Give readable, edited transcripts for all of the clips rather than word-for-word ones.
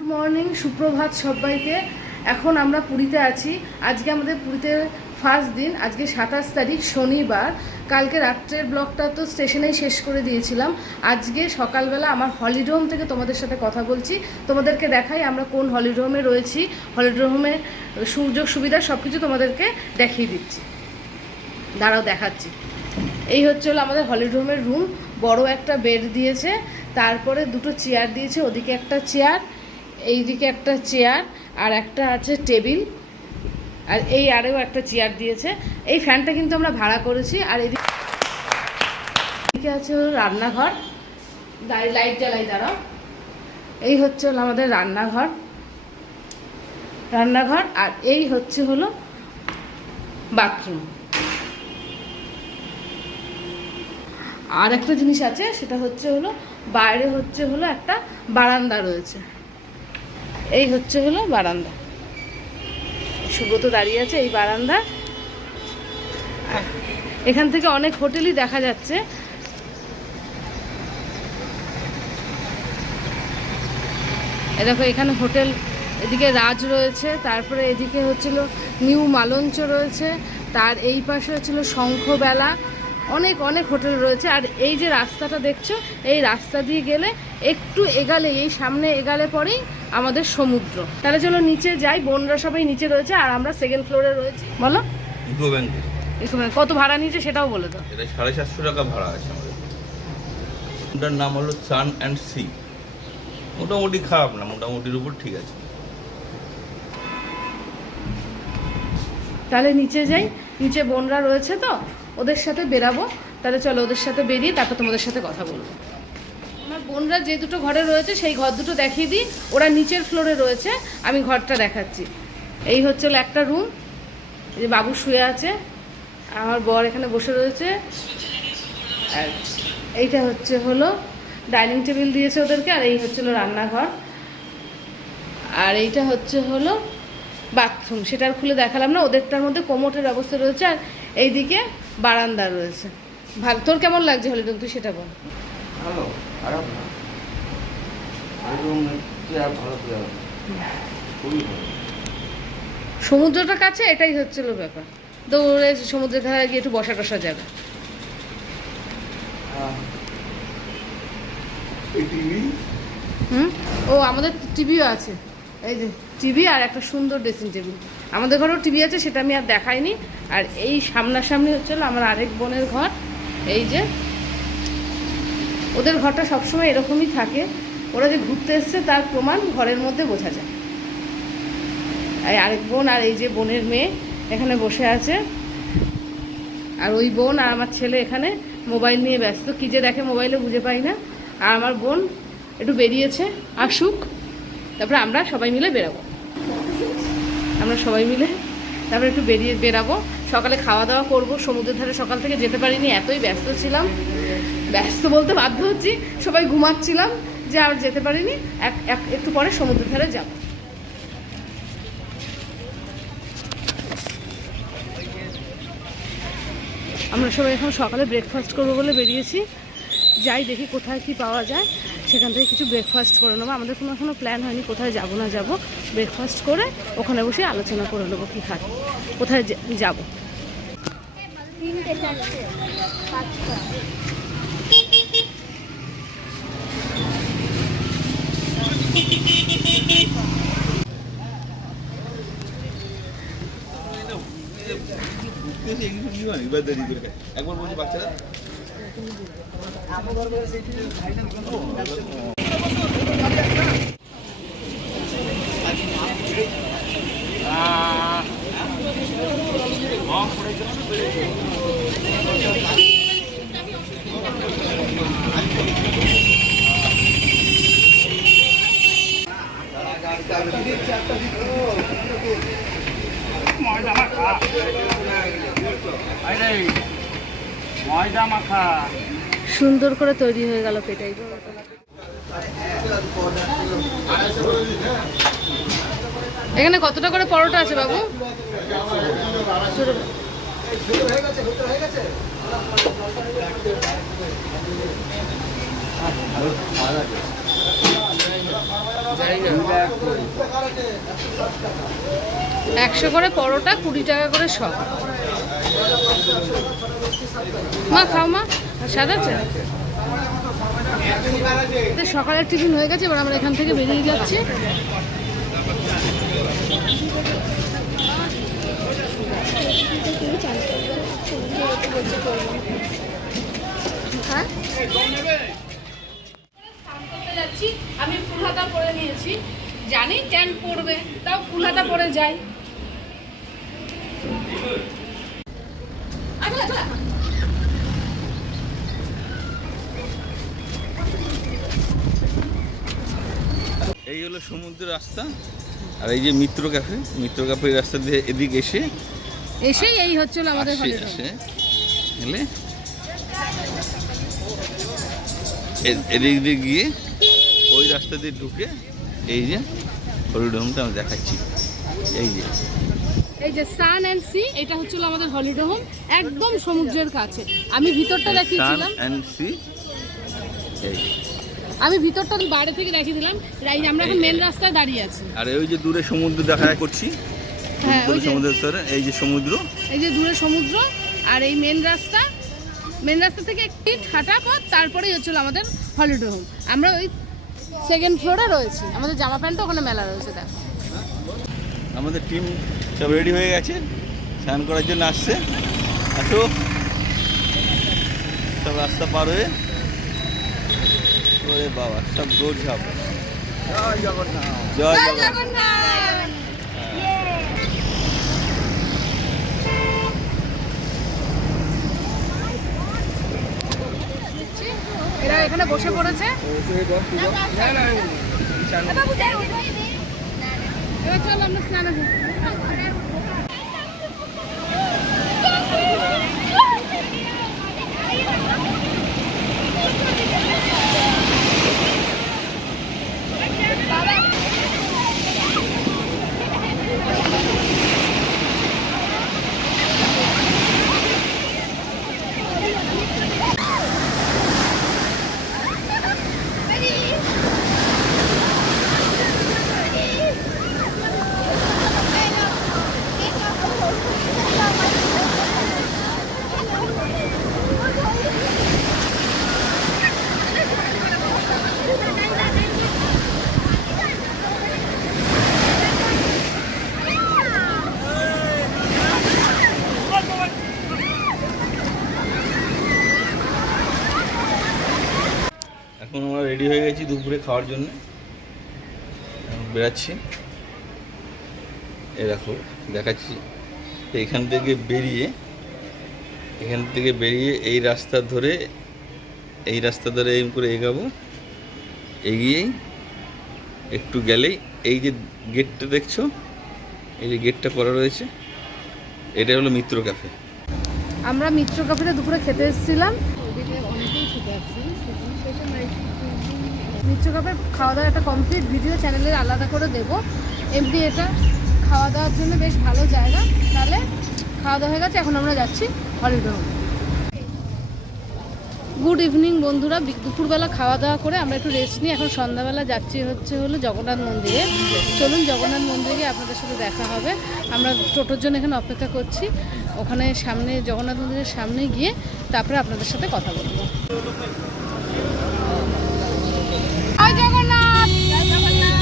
Good morning, সুপ্রভাত সবাইকে। এখন আমরা পুরীতে আছি। আজকে আমাদের পুরীতে ফার্স্ট দিন। আজকে 27 তারিখ শনিবার। কালকে রাত্রের ব্লগটা তো স্টেশনেই শেষ করে দিয়েছিলাম। আজকে সকালবেলা আমার হলিডে থেকে তোমাদের সাথে কথা বলছি। তোমাদেরকে দেখাই আমরা কোন হলিডে রয়েছি। হলিডে সুযোগ সুবিধা সব কিছু তোমাদেরকে দেখিয়ে দিচ্ছি। দাঁড়াও দেখাচ্ছি। এই হচ্ছে হলো আমাদের হলিডে রুম। বড় একটা বেড দিয়েছে, তারপরে দুটো চেয়ার দিয়েছে, ওদিকে একটা চেয়ার, এইদিকে একটা চেয়ার, আর একটা আছে টেবিল, আর এই আরেও একটা চেয়ার দিয়েছে। এই ফ্যানটা কিন্তু আমরা ভাড়া করেছি। আর এদিকে আছে হলো রান্নাঘর। লাইট জ্বালাই দাঁড়াও। এই হচ্ছে হলো আমাদের রান্নাঘর। আর এই হচ্ছে হলো বাথরুম। আর একটা জিনিস আছে, সেটা হচ্ছে হলো বাইরে হচ্ছে হলো একটা বারান্দা রয়েছে। এই হচ্ছে হলো বারান্দা। সুব্রত দাঁড়িয়ে আছে এই বারান্দা। এখান থেকে অনেক হোটেলই দেখা যাচ্ছে। এই দেখো এখানে হোটেল, এদিকে রাজ রয়েছে, তারপরে এদিকে হচ্ছিল নিউ মালঞ্চ রয়েছে, তার এই পাশে হচ্ছিল শঙ্খবেলা। অনেক অনেক হোটেল রয়েছে। আর এই যে রাস্তাটা দেখছো, এই রাস্তা দিয়ে গেলে একটু এগালে, এই সামনে এগালে পরেই আমাদের সমুদ্র। তাহলে চলো নিচে যাই। বোনরা সবাই নিচে রয়েছে আর আমরা সেকেন্ড ফ্লোরে রয়েছি। বলো ইকো ব্যাংকে কত ভাড়া নিয়েছে সেটাও বলে দাও। এটা 750 টাকা ভাড়া আছে আমাদের। এটার নাম হলো সান অ্যান্ড সি। মোটামুটি খারাপ না, মোটামুটির উপর ঠিক আছে। তাহলে নিচে যাই। নিচে বোনরা রয়েছে তো, ওদের সাথে বেরাবো। তাহলে চলো ওদের সাথে বেরিয়ে তারপর তোমাদের সাথে কথা বলবো। আমার বোনরা যে দুটো ঘরে রয়েছে সেই ঘর দুটো দেখিয়ে দিই। ওরা নিচের ফ্লোরে রয়েছে, আমি ঘরটা দেখাচ্ছি। এই হচ্ছে একটা রুম, এই যে বাবু শুয়ে আছে, আমার বর এখানে বসে রয়েছে। আর এইটা হচ্ছে হলো ডাইনিং টেবিল দিয়েছে ওদেরকে। আর এই হচ্ছে হলো রান্নাঘর। আর এইটা হচ্ছে হলো বাথরুম, সেটা আর খুলে দেখালাম না। ওদেরটার মধ্যে কোমোটের ব্যবস্থা রয়েছে, আর এইদিকে বারান্দা রয়েছে। ভালো। তোর কেমন লাগছে হলিডে, তুই সেটা বল। ভালো, খারাপ না। সমুদ্রটা কাছে, এটাই হচ্ছিল ব্যাপার। দৌড়ে সমুদ্রের ধারে গিয়ে একটু বসা টসা যাবে। ও আমাদের টিভিও আছে। এই যে টিভি আর একটা সুন্দর ড্রেসিং টেবিল। আমাদের ঘরেও টিভি আছে, সেটা আমি আর দেখাইনি। আর এই সামনাসামনি হচ্ছে আমার আরেক বোনের ঘর। এই যে ওদের ঘরটা সবসময় এরকমই থাকে। ওরা যে ঘুরতে এসছে তার প্রমাণ ঘরের মধ্যে বোঝা যায়। এই আরেক বোন আর এই যে বোনের মেয়ে এখানে বসে আছে। আর ওই বোন আর আমার ছেলে এখানে মোবাইল নিয়ে ব্যস্ত, কী যে দেখে মোবাইলে বুঝে পাই না। আর আমার বোন একটু বেরিয়েছে, আসুক, তারপরে আমরা সবাই মিলে বেরাবো। তারপরে একটু বেরাবো। সকালে খাওয়া দাওয়া করবো। সমুদ্রের ধারে সকাল থেকে যেতে পারিনি, এতই ব্যস্ত ছিলাম। ব্যস্ত বলতে বাধ্য হচ্ছি, সবাই ঘুমাচ্ছিলাম যে আর যেতে পারিনি। একটু পরে সমুদ্রের ধারে যাব। আমরা সবাই এখন সকালে ব্রেকফাস্ট করবো বলে বেরিয়েছি। যাই দেখি কোথায় কি পাওয়া যায়, সেখান থেকে কিছু ব্রেকফাস্ট করে নেবো। আমাদের কোনো এখনও প্ল্যান হয়নি কোথায় যাব না যাব। ব্রেকফাস্ট করে ওখানে বসে আলোচনা করে নেবো কী খাই, কোথায় যাব। একবার বলছি বাচ্চারা ময়দা মাখা সুন্দর করে তৈরি হয়ে গেল পেটাই। এখানে কতটা করে পরোটা আছে বাবু? একশো করে পরোটা, 20 টাকা করে সব। মা খাও মা, স্বাদ আছে। সকালের টিফিন হয়ে গেছে, এবার আমরা এখান থেকে বেরিয়ে যাচ্ছি। হ্যাঁ, যাচ্ছি। আমি ফুল হাতা পরে নিয়েছি, জানি ট্যান পরবে, তাও ফুল হাতা পরে যাই। এই হলো সমুদ্র রাস্তা, আর এই যে মিত্র ক্যাফে, মিত্র ক্যাফের রাস্তা দিয়ে এদিক এসেই এই হচ্ছিল আমাদের এলে এদিক দিয়ে গিয়ে ওই রাস্তা দিয়ে ঢুকে এই যে হলিডে হোমটা আমি দেখাচ্ছি। এই যে সান অ্যান্ড সি, এটা হচ্ছিল আমাদের হলিডে হোম, একদম সমুদ্রের কাছে। আমি ভিতরটা দেখিয়েছিলাম, আমি ভিতরটা বাইরে থেকে দেখিয়ে দিলাম। আমরা এখন মেন রাস্তায় দাঁড়িয়ে আছি, আর ওই যে দূরে সমুদ্র দেখা করছি। হ্যাঁ, ওই সমুদ্রের তরে এই যে সমুদ্র, এই যে দূরে সমুদ্র, আর এই মেন রাস্তা থেকে একটি হাঁটা পথ, তারপরেই হচ্ছিল আমাদের হলিডে হোম। আমরা ওই সেকেন্ড ফ্লোরে রয়েছি, আমাদের জামা প্যান্টও ওখানে মেলা রয়েছে। দেখো আমাদের টিম সব রেডি হয়ে গেছে, স্নান করার জন্য আসছে। আসো, সব রাস্তা পার হয়ে, ওরে বাবা সব দৌড়ঝাঁপ। জয় জগন্নাথ, জয় জগন্নাথ। এরা এখানে বসে পড়েছে, এবার চল আমরা স্নানে যাই। এখন আমরা রেডি হয়ে গেছি দুপুরে খাওয়ার জন্য, বেরাচ্ছি। এ দেখো দেখাচ্ছি, এখান থেকে বেরিয়ে এই রাস্তা ধরে এম করে এগাবো। এগিয়েই একটু গেলেই এই যে গেটটা দেখছো, এই যে গেটটা করা রয়েছে, এটা হলো মিত্র ক্যাফে। আমরা মিত্র ক্যাফেতে দুপুরে খেতে এসেছিলাম। মিত্র ক্যাফের খাওয়া দাওয়া একটা কমপ্লিট ভিডিও চ্যানেলের আলাদা করে দেবো। এমনি এটা খাওয়া দাওয়ার জন্য বেশ ভালো জায়গা। তাহলে খাওয়া দাওয়া হয়ে গেছে, এখন আমরা যাচ্ছি হলিডে হোম। গুড ইভিনিং বন্ধুরা, দুপুরবেলা খাওয়া দাওয়া করে আমরা একটু রেস্ট নিই। এখন সন্ধ্যাবেলা যাচ্ছি হলো জগন্নাথ মন্দিরে। চলুন জগন্নাথ মন্দিরে আপনাদের সাথে দেখা হবে। আমরা টোটোর জন্য এখানে অপেক্ষা করছি, ওখানে সামনে জগন্নাথ মন্দিরের সামনে গিয়ে তারপরে আপনাদের সাথে কথা বলবো। জয় জগন্নাথ, জয় জগন্নাথ।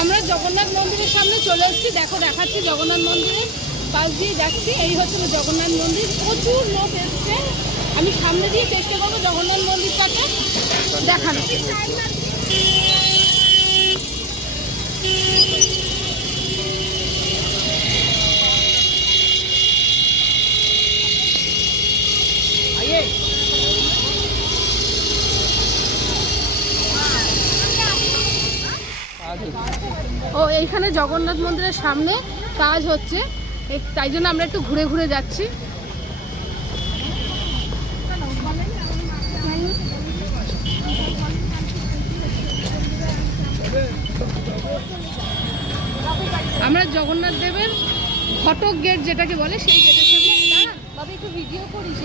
আমরা জগন্নাথ মন্দিরের সামনে চলে এসেছি। দেখো দেখাচ্ছি, জগন্নাথ মন্দিরের পাশ দিয়ে যাচ্ছি। এই হচ্ছে জগন্নাথ মন্দির, প্রচুর লোক এসছে। আমি সামনে দিয়ে চেষ্টা করবো জগন্নাথ মন্দিরটাকে দেখানো। ও এইখানে জগন্নাথ মন্দিরের সামনে কাজ হচ্ছে, তাই জন্য আমরা একটু ঘুরে ঘুরে যাচ্ছি। আমরা জগন্নাথ দেবের ঘটক গেট যেটাকে বলে সেই গেটের সামনে বাবা একটু ভিডিও করিস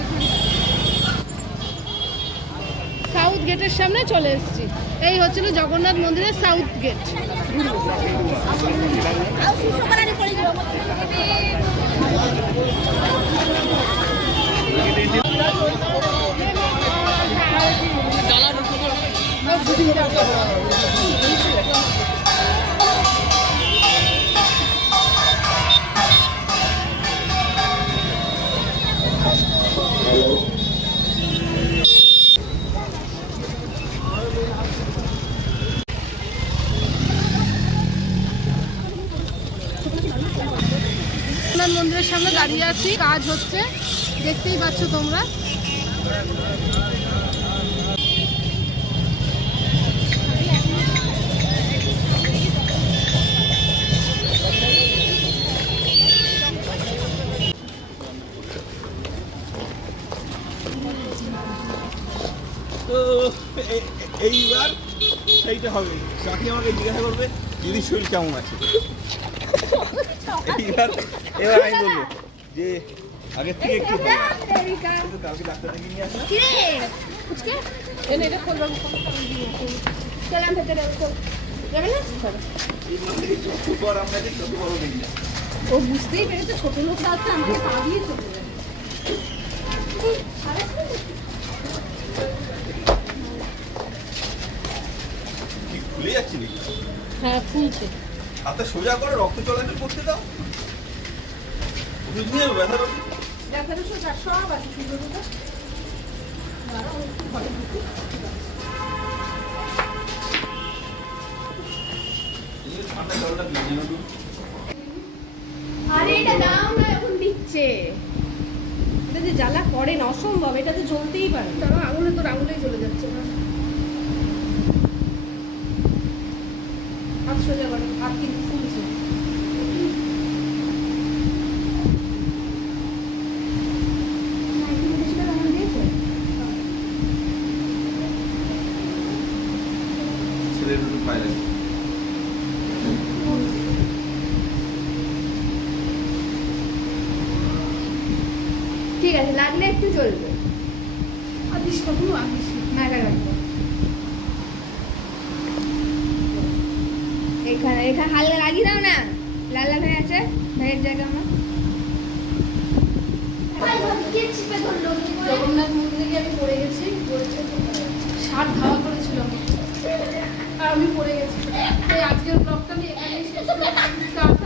সাউথ গেটের সামনে চলে এসেছি। এই হচ্ছিল জগন্নাথ মন্দিরের সাউথ গেট। জগন্নাথ মন্দিরের সামনে দাঁড়িয়ে আছি, কাজ হচ্ছে দেখতেই পাচ্ছ তোমরা। তো এইবার সেইটা হবে, চাকরি আমাকে জিজ্ঞাসা করবে দিদির শরীর কেমন আছে। এবার আমি বলবো যে আগের থেকে একটু হবে। কিন্তু কালকে ডাক্তার থেকে নিয়ে আসা পর আপনাকে ছোট বড় দেখি না। ও বুঝতেই পেরেছে ছোট লোক আছে আমাকে পা দিয়ে চলে যাবে। কি খুলে যাচ্ছে নাকি? হ্যাঁ ফুলছে। হাতে সোজা করে রক্ত চলাচল করতে দাও। বুঝলি ব্যথা রক্ত ডাক্তারের সাথে সব আছে সুন্দর কথা। ঠান্ডা জলটা দিয়ে দিন। আরে এটা দাও না, এখন দিচ্ছে। এটা যে জ্বালা করে না, অসম্ভব, এটা তো জ্বলতেই পারে। তারপর আঙুলে তোর আঙুলেই চলে যাচ্ছে না। হাত সোজা করে, হাত কিন্তু ফুলছে। ছেলের দুটো পায়ে লাগে। ঠিক আছে, লাগলে একটু চলবে। আদিস কখনো আদিস না এটা রাখবো। এখানে এখানে হালকা লাগিয়ে দাও না, লাল লাল হয়ে আছে ভাইয়ের জায়গা আমার। জগন্নাথ মন্দিরে গিয়ে আমি পড়ে গেছি, ষাট ধাওয়া করেছিল আর আমি পড়ে গেছি। তাই আজকের ব্লগটা আমি এখানেই শেষ করছি।